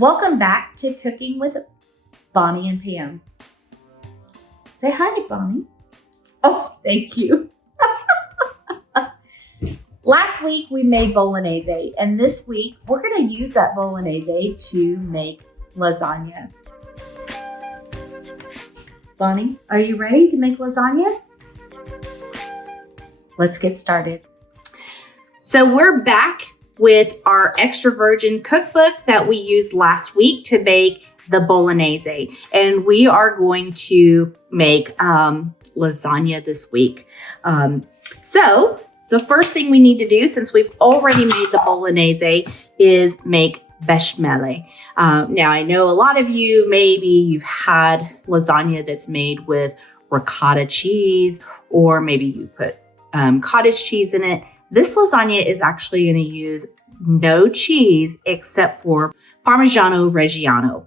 Welcome back to Cooking with Bonnie and Pam. Say hi, Bonnie. Oh, thank you. Last week we made bolognese, and this week we're going to use that bolognese to make lasagna. Bonnie, are you ready to make lasagna? Let's get started. So we're back with our extra virgin cookbook that we used last week to make the bolognese. And we are going to make lasagna this week. So the first thing we need to do, since we've already made the bolognese, is make bechamel. Now, I know a lot of you, maybe you've had lasagna that's made with ricotta cheese, or maybe you put cottage cheese in it. This lasagna is actually going to use no cheese except for Parmigiano Reggiano.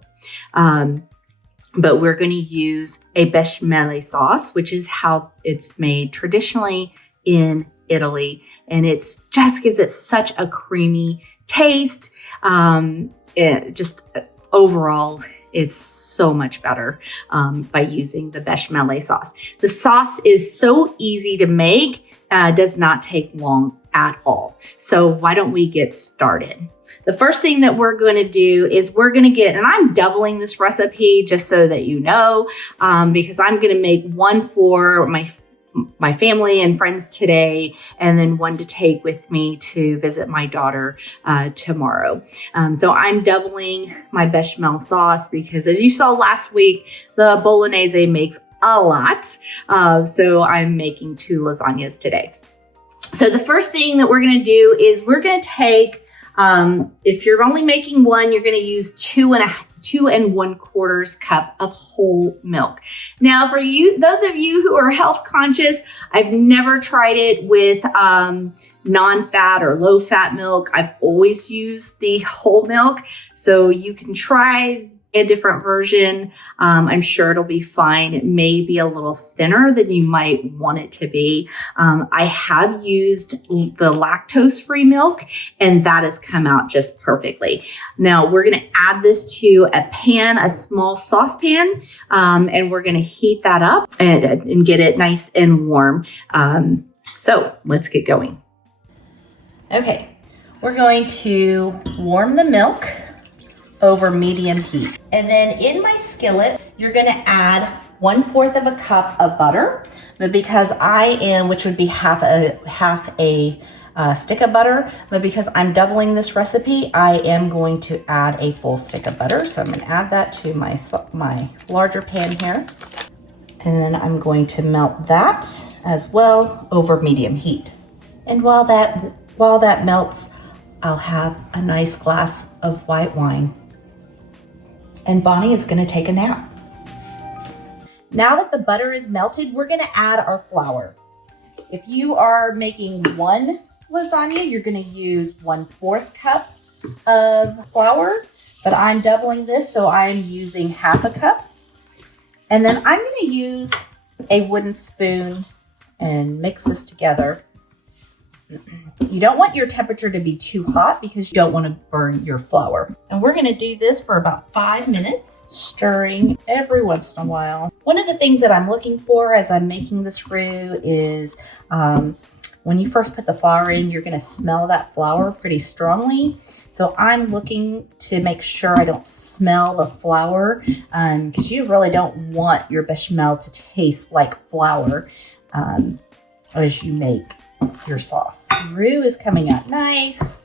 But we're going to use a bechamel sauce, which is how it's made traditionally in Italy. And it just gives it such a creamy taste. Overall, it's so much better by using the bechamel sauce. The sauce is so easy to make. Does not take long at all. So why don't we get started? The first thing that we're going to do is we're going to get, and I'm doubling this recipe just so that you know, because I'm going to make one for my family and friends today, and then one to take with me to visit my daughter tomorrow. So I'm doubling my bechamel sauce because, as you saw last week, the bolognese makes a lot. So I'm making 2 lasagnas today. So the first thing that we're going to do is we're going to take, if you're only making one, you're going to use 2 1/4 cup of whole milk. Now, for you, those of you who are health conscious, I've never tried it with non-fat or low-fat milk. I've always used the whole milk, so you can try a different version. I'm sure it'll be fine. It may be a little thinner than you might want it to be. I have used the lactose-free milk, and that has come out just perfectly. Now we're going to add this to a pan, a small saucepan, and we're going to heat that up and get it nice and warm. So let's get going. Okay, we're going to warm the milk over medium heat. And then in my skillet, you're going to add 1/4 of a cup of butter, but because which would be half a stick of butter, but because I'm doubling this recipe, I am going to add a full stick of butter. So I'm going to add that to my larger pan here. And then I'm going to melt that as well over medium heat. And while that melts, I'll have a nice glass of white wine. And Bonnie is going to take a nap. Now that the butter is melted, we're going to add our flour. If you are making 1 lasagna, you're going to use 1/4 cup of flour, but I'm doubling this, so I'm using half a cup. And then I'm going to use a wooden spoon and mix this together. You don't want your temperature to be too hot because you don't want to burn your flour. And we're going to do this for about 5 minutes, stirring every once in a while. One of the things that I'm looking for as I'm making this roux is when you first put the flour in, you're going to smell that flour pretty strongly. So I'm looking to make sure I don't smell the flour because you really don't want your bechamel to taste like flour as you make your sauce. The roux is coming out nice.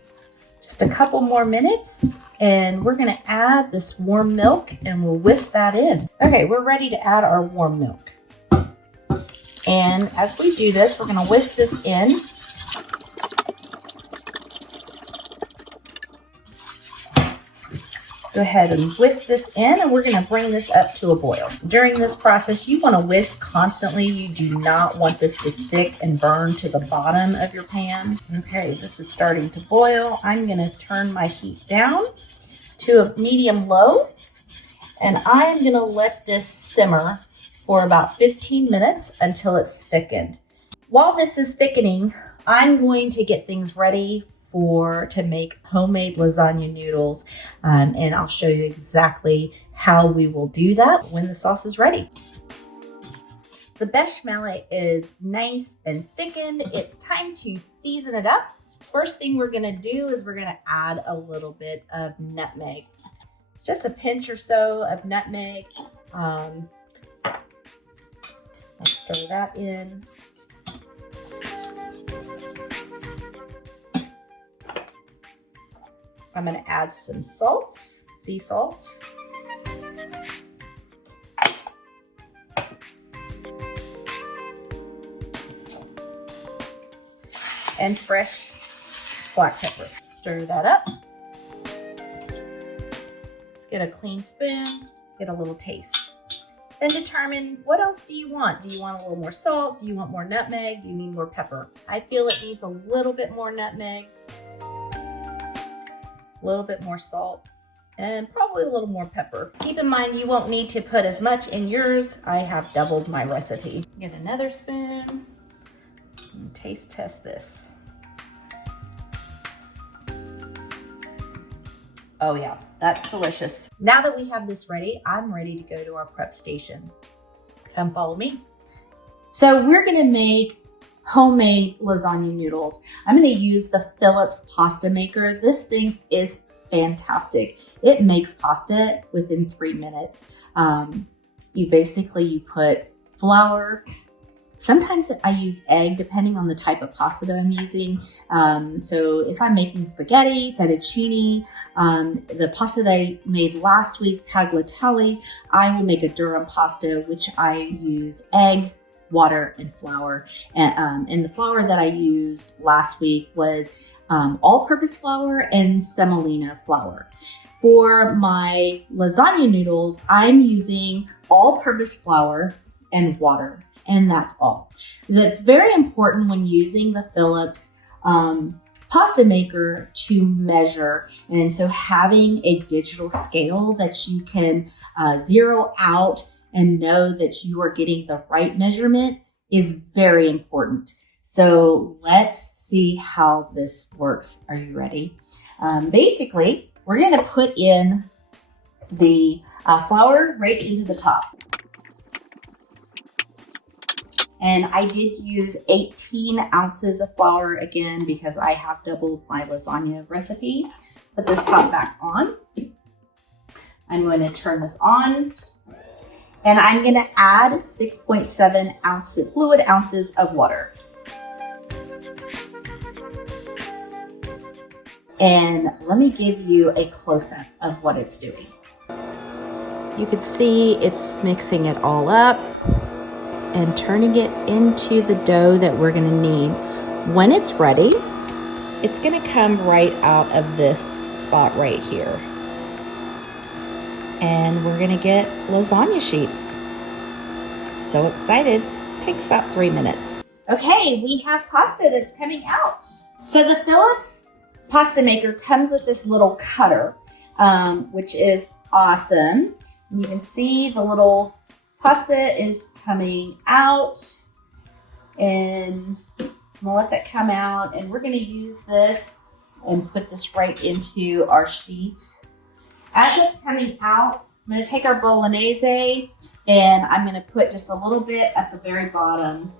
Just a couple more minutes and we're going to add this warm milk and we'll whisk that in. Okay, we're ready to add our warm milk. And as we do this, we're going to whisk this in. Go ahead and whisk this in and we're going to bring this up to a boil. During this process, you want to whisk constantly. You do not want this to stick and burn to the bottom of your pan. Okay, this is starting to boil. I'm going to turn my heat down to a medium low and I'm going to let this simmer for about 15 minutes until it's thickened. While this is thickening, I'm going to get things ready to make homemade lasagna noodles, and I'll show you exactly how we will do that when the sauce is ready. The bechamel is nice and thickened. It's time to season it up. First thing we're gonna do is we're gonna add a little bit of nutmeg. It's just a pinch or so of nutmeg. Let's throw that in. I'm gonna add some salt, sea salt. And fresh black pepper. Stir that up. Let's get a clean spoon, get a little taste. Then determine what else do you want? Do you want a little more salt? Do you want more nutmeg? Do you need more pepper? I feel it needs a little bit more nutmeg, a little bit more salt, and probably a little more pepper. Keep in mind you won't need to put as much in yours. I have doubled my recipe. Get another spoon and taste test this. Oh yeah, that's delicious. Now that we have this ready, I'm ready to go to our prep station. Come follow me. So we're gonna make homemade lasagna noodles. I'm gonna use the Philips pasta maker. This thing is fantastic. It makes pasta within 3 minutes. You put flour. Sometimes I use egg depending on the type of pasta that I'm using. So if I'm making spaghetti, fettuccine, the pasta that I made last week, tagliatelle, I will make a durum pasta, which I use egg, water, and flour. And the flour that I used last week was all-purpose flour and semolina flour. For my lasagna noodles, I'm using all-purpose flour and water. And that's all. That's very important when using the Philips pasta maker to measure. And so having a digital scale that you can zero out and know that you are getting the right measurement is very important. So let's see how this works. Are you ready? Basically, we're going to put in the flour right into the top. And I did use 18 ounces of flour again because I have doubled my lasagna recipe. Put this top back on. I'm going to turn this on. And I'm going to add 6.7 fluid ounces of water. And let me give you a close-up of what it's doing. You can see it's mixing it all up and turning it into the dough that we're gonna need. When it's ready, it's gonna come right out of this spot right here. And we're gonna get lasagna sheets. So excited, takes about 3 minutes. Okay, we have pasta that's coming out. So the Philips pasta maker comes with this little cutter, which is awesome. You can see the little pasta is coming out, and we'll let that come out, and we're going to use this and put this right into our sheet. As it's coming out, I'm going to take our Bolognese and I'm going to put just a little bit at the very bottom.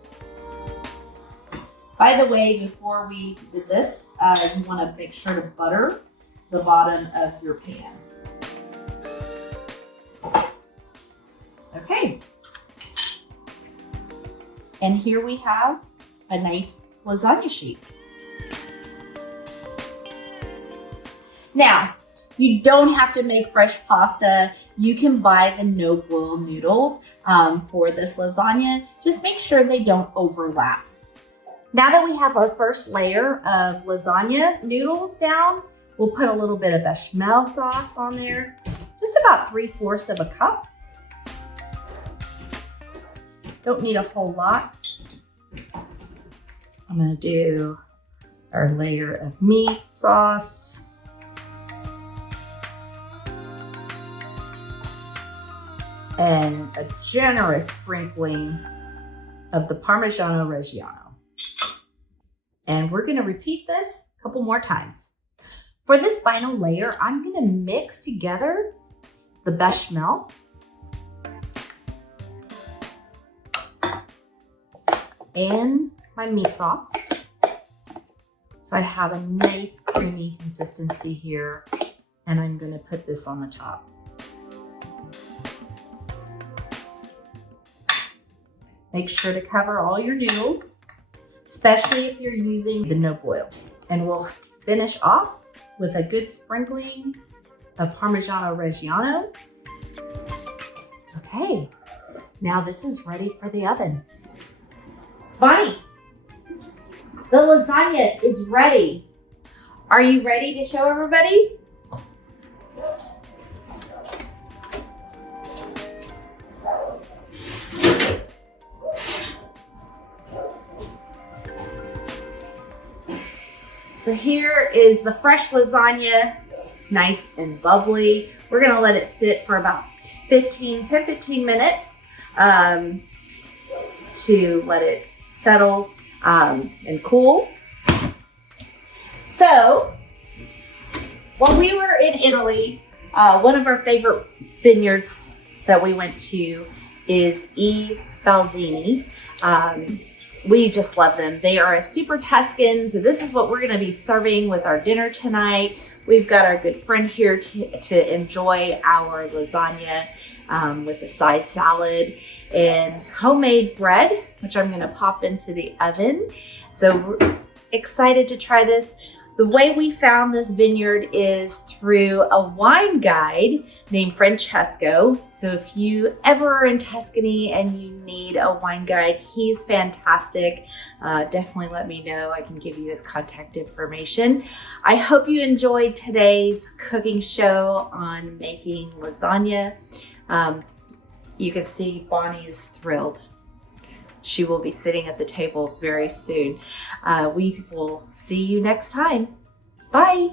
By the way, before we did this, you want to make sure to butter the bottom of your pan. Okay. And here we have a nice lasagna sheet. Now, you don't have to make fresh pasta. You can buy the no-boil noodles for this lasagna. Just make sure they don't overlap. Now that we have our first layer of lasagna noodles down, we'll put a little bit of bechamel sauce on there, just about 3/4 of a cup. Don't need a whole lot. I'm gonna do our layer of meat sauce. And a generous sprinkling of the Parmigiano Reggiano. And we're gonna repeat this a couple more times. For this final layer, I'm gonna mix together the bechamel and my meat sauce. So I have a nice creamy consistency here, and I'm gonna put this on the top. Make sure to cover all your noodles, especially if you're using the no boil. And we'll finish off with a good sprinkling of Parmigiano Reggiano. Okay, now this is ready for the oven. Bonnie, the lasagna is ready. Are you ready to show everybody? So here is the fresh lasagna, nice and bubbly. We're gonna let it sit for about 10-15 minutes to let it settle and cool. So when we were in Italy, one of our favorite vineyards that we went to is I Balzini. We just love them. They are a super Tuscan. So this is what we're going to be serving with our dinner tonight. We've got our good friend here to enjoy our lasagna with a side salad and homemade bread, which I'm going to pop into the oven. So we're excited to try this. The way we found this vineyard is through a wine guide named Francesco. So if you ever are in Tuscany and you need a wine guide, he's fantastic. Definitely let me know. I can give you his contact information. I hope you enjoyed today's cooking show on making lasagna. You can see Bonnie is thrilled. She will be sitting at the table very soon. We will see you next time. Bye.